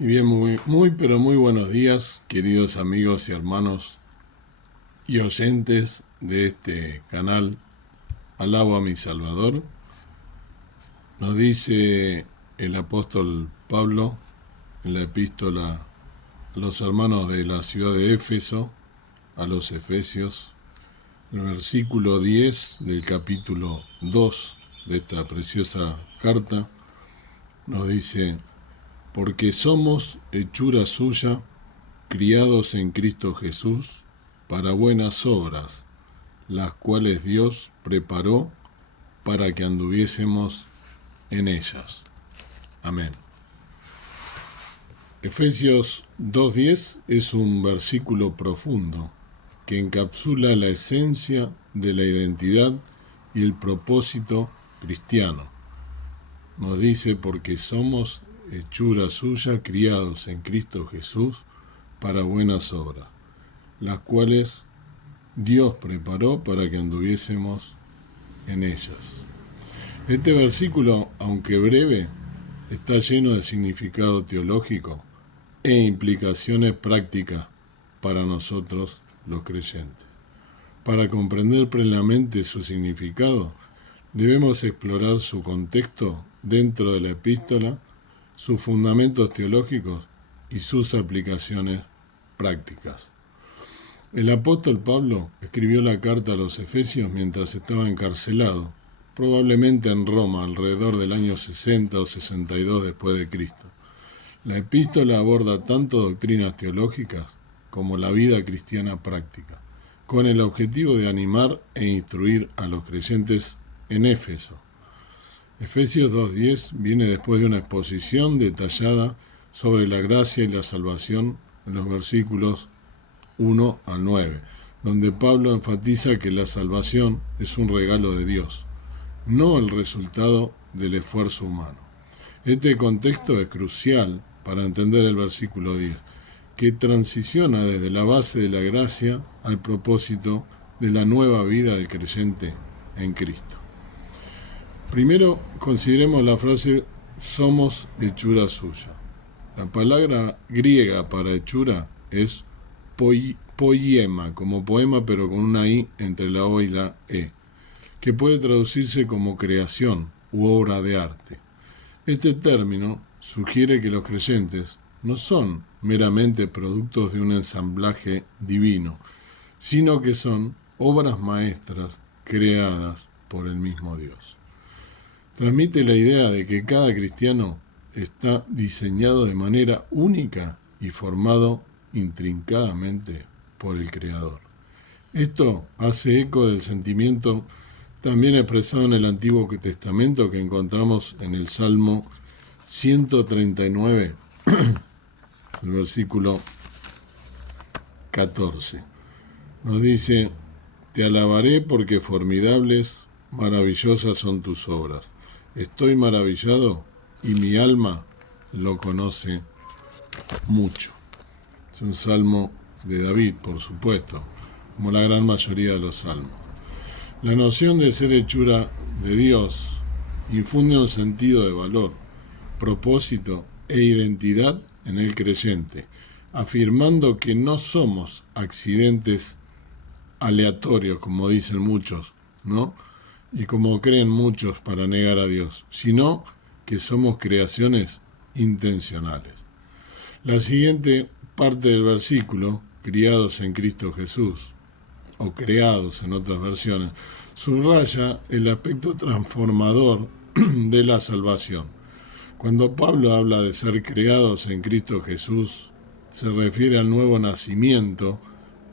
Y bien, pero muy buenos días, queridos amigos y hermanos y oyentes de este canal. Alabo a mi Salvador. Nos dice el apóstol Pablo en la epístola a los hermanos de la ciudad de Éfeso, a los Efesios, el versículo 10 del capítulo 2 de esta preciosa carta, nos dice: porque somos hechura suya, criados en Cristo Jesús, para buenas obras, las cuales Dios preparó para que anduviésemos en ellas. Amén. Efesios 2:10 es un versículo profundo que encapsula la esencia de la identidad y el propósito cristiano. Nos dice: porque somos hechura suya, criados en Cristo Jesús, para buenas obras, las cuales Dios preparó para que anduviésemos en ellas. Este versículo, aunque breve, está lleno de significado teológico e implicaciones prácticas para nosotros los creyentes. Para comprender plenamente su significado, debemos explorar su contexto dentro de la epístola, sus fundamentos teológicos y sus aplicaciones prácticas. El apóstol Pablo escribió la carta a los Efesios mientras estaba encarcelado, probablemente en Roma, alrededor del año 60 o 62 después de Cristo. La epístola aborda tanto doctrinas teológicas como la vida cristiana práctica, con el objetivo de animar e instruir a los creyentes en Éfeso. Efesios 2:10 viene después de una exposición detallada sobre la gracia y la salvación en los versículos 1 al 9, donde Pablo enfatiza que la salvación es un regalo de Dios, no el resultado del esfuerzo humano. Este contexto es crucial para entender el versículo 10, que transiciona desde la base de la gracia al propósito de la nueva vida del creyente en Cristo. Primero, consideremos la frase somos hechura suya. La palabra griega para hechura es poiema, como poema pero con una i entre la o y la e, que puede traducirse como creación u obra de arte. Este término sugiere que los creyentes no son meramente productos de un ensamblaje divino, sino que son obras maestras creadas por el mismo Dios. Transmite la idea de que cada cristiano está diseñado de manera única y formado intrincadamente por el Creador. Esto hace eco del sentimiento también expresado en el Antiguo Testamento que encontramos en el Salmo 139, el versículo 14. Nos dice: te alabaré porque formidables, maravillosas son tus obras. Estoy maravillado y mi alma lo conoce mucho. Es un salmo de David, por supuesto, como la gran mayoría de los salmos. La noción de ser hechura de Dios infunde un sentido de valor, propósito e identidad en el creyente, afirmando que no somos accidentes aleatorios, como dicen muchos, ¿no? Y como creen muchos para negar a Dios, sino que somos creaciones intencionales. La siguiente parte del versículo, criados en Cristo Jesús, o creados en otras versiones, subraya el aspecto transformador de la salvación. Cuando Pablo habla de ser creados en Cristo Jesús, se refiere al nuevo nacimiento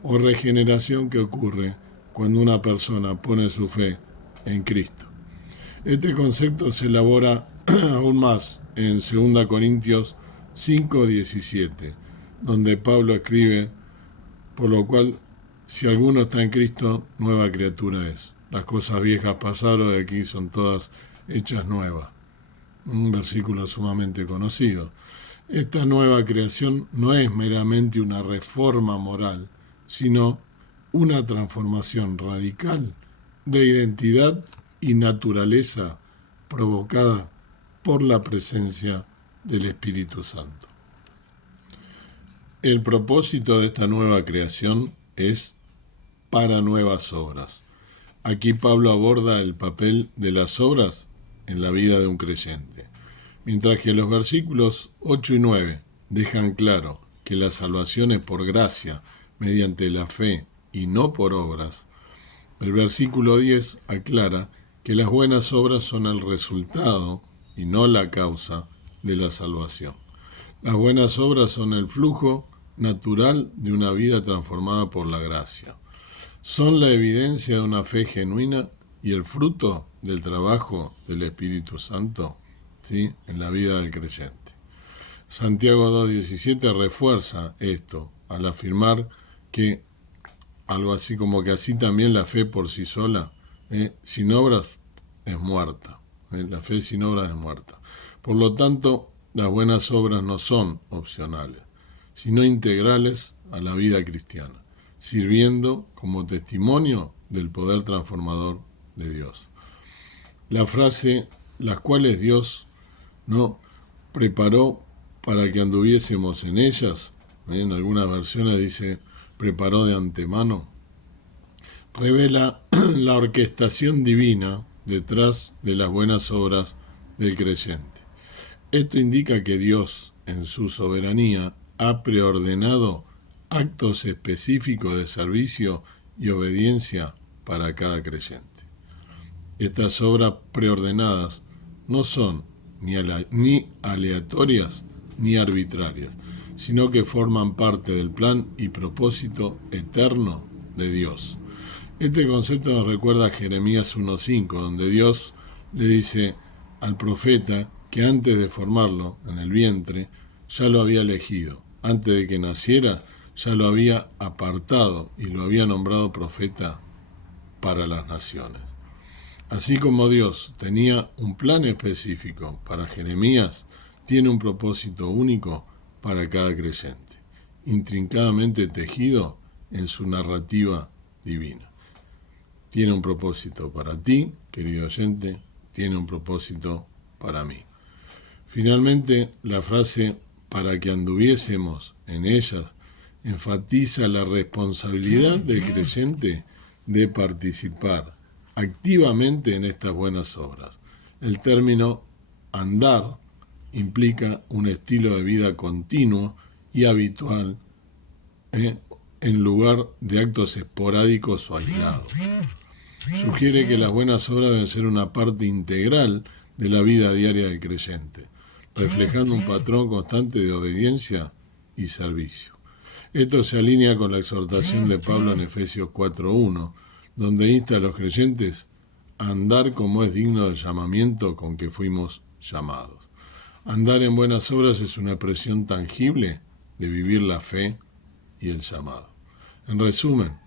o regeneración que ocurre cuando una persona pone su fe en Cristo. Este concepto se elabora aún más en 2 Corintios 5:17, donde Pablo escribe: por lo cual, si alguno está en Cristo, nueva criatura es. Las cosas viejas pasaron, de aquí son todas hechas nuevas. Un versículo sumamente conocido. Esta nueva creación no es meramente una reforma moral, sino una transformación radical de identidad y naturaleza provocada por la presencia del Espíritu Santo. El propósito de esta nueva creación es para nuevas obras. Aquí Pablo aborda el papel de las obras en la vida de un creyente, mientras que los versículos 8 y 9 dejan claro que la salvación es por gracia, mediante la fe y no por obras. El versículo 10 aclara que las buenas obras son el resultado y no la causa de la salvación. Las buenas obras son el flujo natural de una vida transformada por la gracia. Son la evidencia de una fe genuina y el fruto del trabajo del Espíritu Santo, ¿sí?, en la vida del creyente. Santiago 2:17 refuerza esto al afirmar que algo así como que así también la fe por sí sola, sin obras, es muerta. La fe sin obras es muerta. Por lo tanto, las buenas obras no son opcionales, sino integrales a la vida cristiana, sirviendo como testimonio del poder transformador de Dios. La frase, las cuales Dios no preparó para que anduviésemos en ellas, en algunas versiones dice preparó de antemano, revela la orquestación divina detrás de las buenas obras del creyente. Esto indica que Dios, en su soberanía, ha preordenado actos específicos de servicio y obediencia para cada creyente. Estas obras preordenadas no son ni aleatorias ni arbitrarias, sino que forman parte del plan y propósito eterno de Dios. Este concepto nos recuerda a Jeremías 1:5, donde Dios le dice al profeta que antes de formarlo en el vientre ya lo había elegido, antes de que naciera ya lo había apartado y lo había nombrado profeta para las naciones. Así como Dios tenía un plan específico para Jeremías, tiene un propósito único para cada creyente, intrincadamente tejido en su narrativa divina. Tiene un propósito para ti, querido oyente, tiene un propósito para mí. Finalmente, la frase para que anduviésemos en ellas enfatiza la responsabilidad del creyente de participar activamente en estas buenas obras. El término andar implica un estilo de vida continuo y habitual, en lugar de actos esporádicos o aislados. Sugiere que las buenas obras deben ser una parte integral de la vida diaria del creyente, reflejando un patrón constante de obediencia y servicio. Esto se alinea con la exhortación de Pablo en Efesios 4:1, donde insta a los creyentes a andar como es digno del llamamiento con que fuimos llamados. Andar en buenas obras es una expresión tangible de vivir la fe y el llamado. En resumen,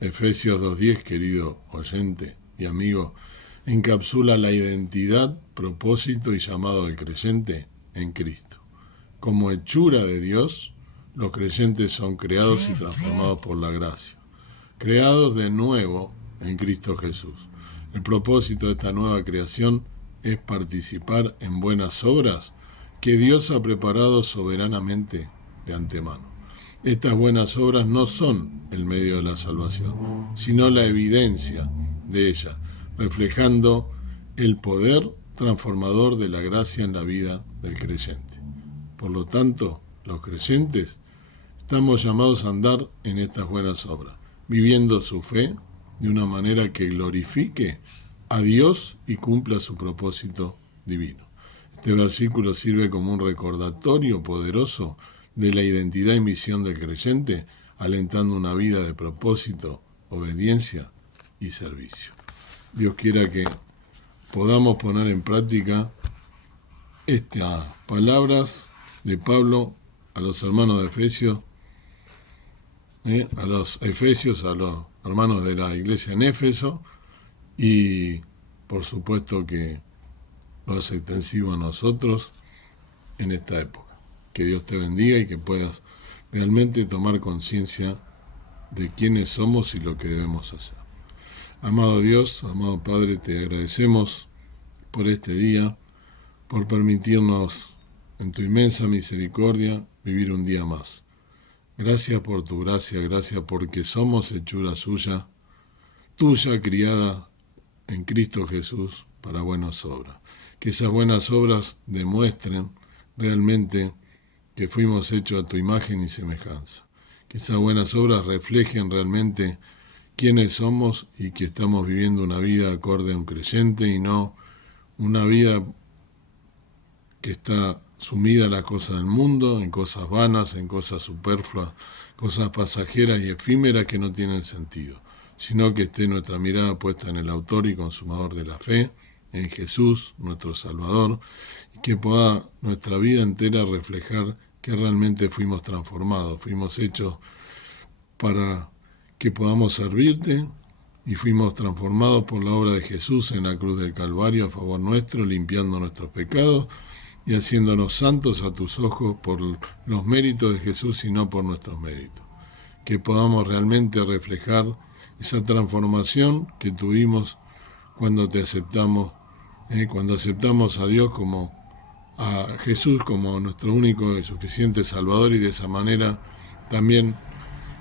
Efesios 2:10, querido oyente y amigo, encapsula la identidad, propósito y llamado del creyente en Cristo. Como hechura de Dios, los creyentes son creados y transformados por la gracia, creados de nuevo en Cristo Jesús. El propósito de esta nueva creación es participar en buenas obras que Dios ha preparado soberanamente de antemano. Estas buenas obras no son el medio de la salvación, sino la evidencia de ella, reflejando el poder transformador de la gracia en la vida del creyente. Por lo tanto, los creyentes estamos llamados a andar en estas buenas obras, viviendo su fe de una manera que glorifique a Dios y cumpla su propósito divino. Este versículo sirve como un recordatorio poderoso de la identidad y misión del creyente, alentando una vida de propósito, obediencia y servicio. Dios quiera que podamos poner en práctica estas palabras de Pablo a los hermanos de Efesios, a los hermanos de la iglesia en Éfeso, y por supuesto que lo hace extensivo a nosotros en esta época. Que Dios te bendiga y que puedas realmente tomar conciencia de quiénes somos y lo que debemos hacer. Amado Dios, amado Padre, te agradecemos por este día, por permitirnos en tu inmensa misericordia vivir un día más. Gracias por tu gracia, gracias porque somos hechura suya, tuya criada en Cristo Jesús para buenas obras. Que esas buenas obras demuestren realmente que fuimos hechos a tu imagen y semejanza. Que esas buenas obras reflejen realmente quiénes somos y que estamos viviendo una vida acorde a un creyente y no una vida que está sumida en las cosas del mundo, en cosas vanas, en cosas superfluas, cosas pasajeras y efímeras que no tienen sentido, sino que esté nuestra mirada puesta en el autor y consumador de la fe, en Jesús, nuestro Salvador, y que pueda nuestra vida entera reflejar que realmente fuimos transformados, fuimos hechos para que podamos servirte y fuimos transformados por la obra de Jesús en la cruz del Calvario a favor nuestro, limpiando nuestros pecados y haciéndonos santos a tus ojos por los méritos de Jesús y no por nuestros méritos. Que podamos realmente reflejar esa transformación que tuvimos cuando te aceptamos, cuando aceptamos a Dios como a Jesús como nuestro único y suficiente Salvador, y de esa manera también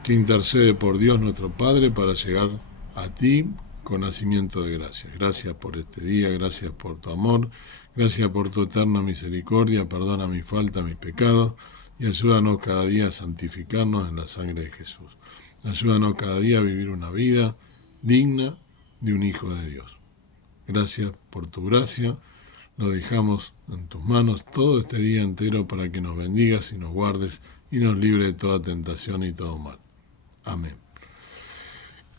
que intercede por Dios nuestro Padre para llegar a ti con nacimiento de gracias. Gracias por este día, gracias por tu amor, gracias por tu eterna misericordia, perdona mi falta, mis pecados, y ayúdanos cada día a santificarnos en la sangre de Jesús. Ayúdanos cada día a vivir una vida digna de un Hijo de Dios. Gracias por tu gracia, lo dejamos en tus manos todo este día entero para que nos bendigas y nos guardes y nos libre de toda tentación y todo mal. Amén.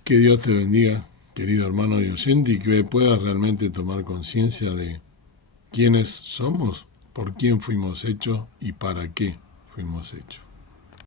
Que Dios te bendiga, querido hermano y oyente, y que puedas realmente tomar conciencia de quiénes somos, por quién fuimos hechos y para qué fuimos hechos.